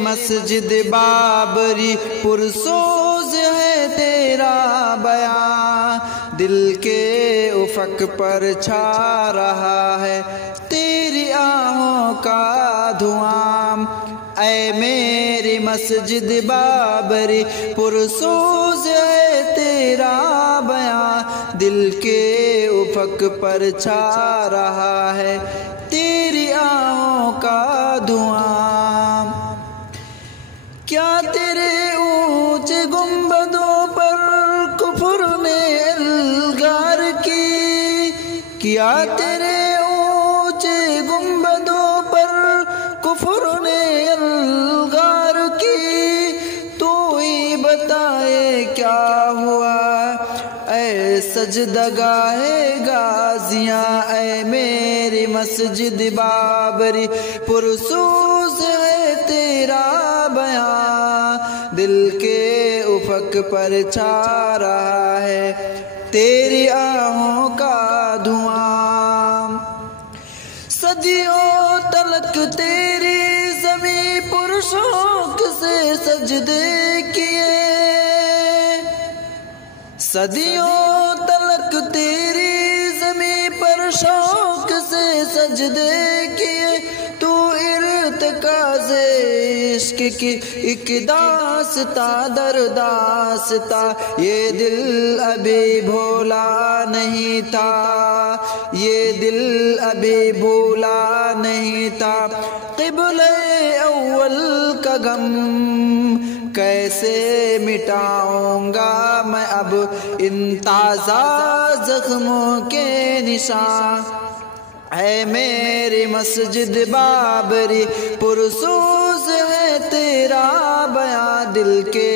مسجد بابری پرسوز ہے تیرا بیاں، دل کے افق پر چھا رہا ہے تیری آہوں کا دھواں۔ اے میری مسجد بابری پرسوز ہے تیرا بیاں، دل کے افق پر چھا رہا ہے تیری آہوں کا دھواں۔ کیا تیرے اونچے گنبدوں پر کفر نے الغار کی، کیا تیرے اونچے گنبدوں پر کفر نے الغار کی، تو ہی بتائے کیا ہوا اے سجدگاہ غازیاں۔ اے میری مسجد بابری پرسوز ہے تیرا بیاں، دل کے افق پر چھا رہا ہے تیری آہوں کا دھواں۔ صدیوں تلک تیری زمیں پرشوق سے سجدے کیے، صدیوں تلک تیری زمیں پر شوق سے سجدے کیے، تو ارتکاز عشق کی ایک داستاں در داستاں، یہ دل ابھی بھولا نہیں تھا، یہ دل ابھی بھولا نہیں تھا، قبلہ اول کا غم کیسے مٹاؤں گا میں اب ان تازہ زخموں کے نشان۔ اے میری مسجد بابری پرسوز ہے تیرا بیاں، دل کے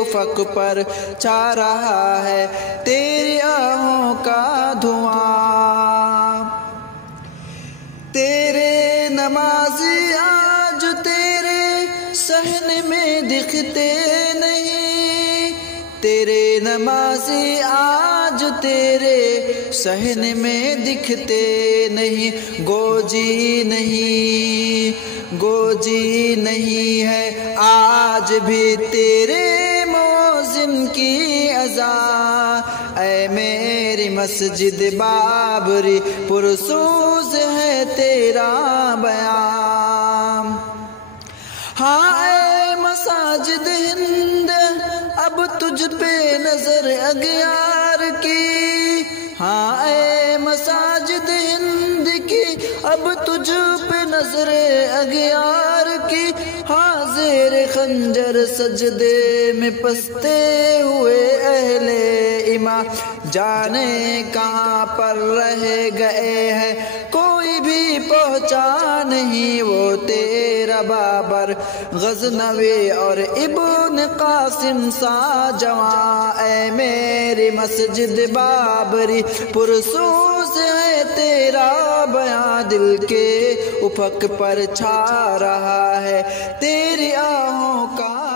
افق پر چھا رہا ہے تیری آہوں کا دھواں۔ تیرے نمازی آج تیرے صحن میں دکھتے نہیں، تیرے نمازی آج تیرے صحن میں دکھتے نہیں، گوجی نہیں، گوجی نہیں ہے آج بھی تیرے مؤذن کی اذان۔ اے میری مسجد بابری پرسوز ہے تیرا بیان۔ ہاں اے مساجد ہند اب تجھ پہ نظر اغیار کی، ہاں اے مساجد ہند کی اب تجھ پہ نظر اغیار کی، ہاں زیر خنجر سجدے میں پستے ہوئے اہل ایمان، جانے کہاں پر رہ گئے ہیں کوئی بھی پہنچا نہیں، وہ تیرا بابر غزنوی اور ابن قاسم سا جوان۔ اے میری مسجد بابری پرسوز ہے تیرا بیاں، دل کے افق پر چھا رہا ہے تیری آہوں کا